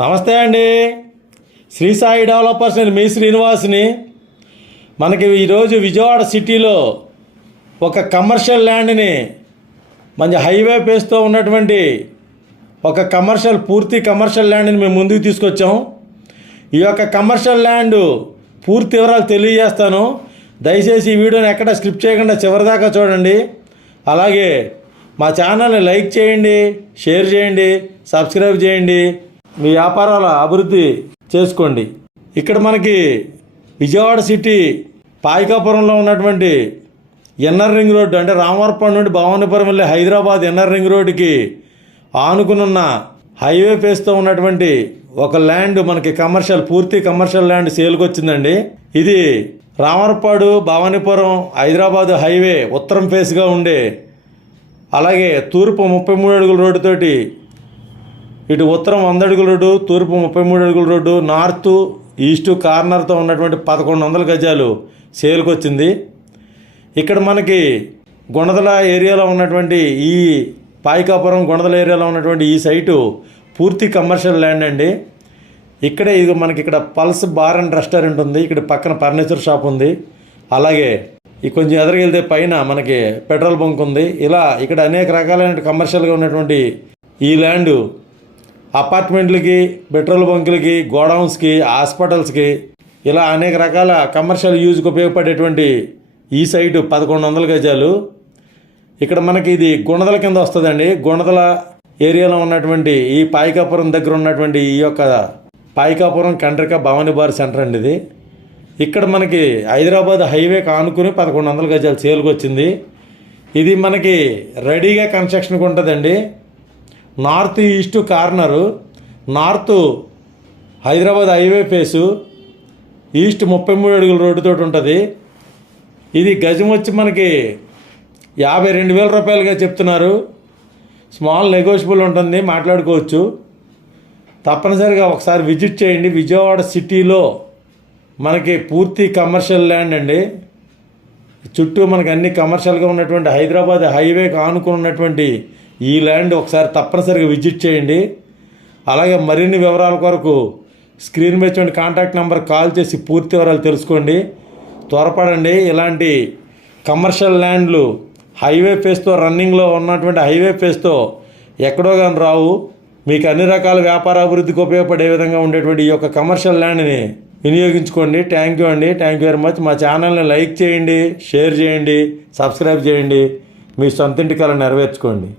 నమస్తే అండి. శ్రీ సాయి డెవలపర్స్ నేను మీ శ్రీనివాస్ని మనకి ఈరోజు విజయవాడ సిటీలో ఒక కమర్షియల్ ల్యాండ్ని మంచి హైవే పేస్తో ఉన్నటువంటి ఒక కమర్షియల్ పూర్తి కమర్షియల్ ల్యాండ్ని మేము ముందుకు తీసుకొచ్చాం. ఈ యొక్క కమర్షియల్ ల్యాండ్ పూర్తి వివరాలు తెలియజేస్తాను. దయచేసి ఈ వీడియోని ఎక్కడ స్క్రిప్ట్ చేయకుండా చివరిదాకా చూడండి. అలాగే మా ఛానల్ని లైక్ చేయండి షేర్ చేయండి సబ్స్క్రైబ్ చేయండి. మీ వ్యాపారాల అభివృద్ధి చేసుకోండి. ఇక్కడ మనకి విజయవాడ సిటీ పాయికాపురంలో ఉన్నటువంటి ఎన్ఆర్ రింగ్ రోడ్డు అంటే రామవరపాడు నుండి భవానీపురం వెళ్ళి హైదరాబాద్ ఎన్ఆర్ రింగ్ రోడ్డుకి ఆనుకునున్న హైవే ఫేస్తో ఉన్నటువంటి ఒక ల్యాండ్ మనకి కమర్షియల్ పూర్తి కమర్షియల్ ల్యాండ్ సేల్కి వచ్చిందండి. ఇది రామరపాడు భవానీపురం హైదరాబాద్ హైవే ఉత్తరం ఫేస్గా ఉండే అలాగే తూర్పు ముప్పై మూడు అడుగుల రోడ్డుతోటి ఇటు ఉత్తరం వంద అడుగుల రోడ్డు తూర్పు ముప్పై మూడు అడుగుల రోడ్డు నార్త్ ఈస్ట్ కార్నర్తో ఉన్నటువంటి పదకొండు వందల గజాలు సేల్కి వచ్చింది. ఇక్కడ మనకి గుణదల ఏరియాలో ఉన్నటువంటి ఈ పాయికాపురం గుణదల ఏరియాలో ఉన్నటువంటి ఈ సైటు పూర్తి కమర్షియల్ ల్యాండ్ అండి. ఇక్కడే ఇది మనకి ఇక్కడ పల్స్ బార్ అండ్ రెస్టారెంట్ ఉంది. ఇక్కడ పక్కన ఫర్నిచర్ షాప్ ఉంది. అలాగే ఈ కొంచెం ఎదరగెళ్తే పైన మనకి పెట్రోల్ బంక్ ఉంది. ఇలా ఇక్కడ అనేక రకాలైన కమర్షియల్గా ఉన్నటువంటి ఈ ల్యాండ్ అపార్ట్మెంట్లకి పెట్రోల్ బంకులకి గోడౌన్స్కి హాస్పిటల్స్కి ఇలా అనేక రకాల కమర్షియల్ యూజ్కి ఉపయోగపడేటువంటి ఈ సైటు పదకొండు వందల గజాలు. ఇక్కడ మనకి ఇది గుణదల కింద వస్తుందండి. గుణదల ఏరియాలో ఉన్నటువంటి ఈ పాయికాపురం దగ్గర ఉన్నటువంటి ఈ యొక్క పాయికాపురం కండ్రిక భవానీ బార్ సెంటర్ అండి ఇది. ఇక్కడ మనకి హైదరాబాద్ హైవేకి ఆనుకుని పదకొండు వందల గజాలు సేల్కి వచ్చింది ఇది మనకి రెడీగా కన్స్ట్రక్షన్కి ఉంటుందండి. North east corner north Hyderabad highway face east ముప్పై మూడు అడుగుల రోడ్డుతో ఉంటుంది. ఇది గజం వచ్చి మనకి యాభై రెండు వేల రూపాయలుగా చెప్తున్నారు. స్మాల్ నెగోషియబుల్ ఉంటుంది మాట్లాడుకోవచ్చు. తప్పనిసరిగా ఒకసారి విజిట్ చేయండి. విజయవాడ సిటీలో మనకి పూర్తి కమర్షియల్ ల్యాండ్ అండి. చుట్టూ మనకు అన్ని కమర్షియల్గా ఉన్నటువంటి హైదరాబాద్ హైవేకి ఆనుకుని ఉన్నటువంటి ఈ ల్యాండ్ ఒకసారి తప్పనిసరిగా విజిట్ చేయండి. అలాగే మరిన్ని వివరాల కొరకు స్క్రీన్ మీద చూడండి కాంటాక్ట్ నెంబర్ కాల్ చేసి పూర్తి వివరాలు తెలుసుకోండి. త్వరపడండి. ఇలాంటి కమర్షియల్ ల్యాండ్లు హైవే ఫేస్తో రన్నింగ్లో ఉన్నటువంటి హైవే ఫేస్తో ఎక్కడో కానీ రావు. మీకు అన్ని రకాల వ్యాపార అభివృద్ధికి ఉపయోగపడే విధంగా ఉండేటువంటి ఈ యొక్క కమర్షియల్ ల్యాండ్ని వినియోగించుకోండి. థ్యాంక్ యూ అండి. Thank you very much. మా ఛానల్ని లైక్ చేయండి షేర్ చేయండి సబ్స్క్రైబ్ చేయండి. మీ సొంతింటి కళ నెరవేర్చుకోండి.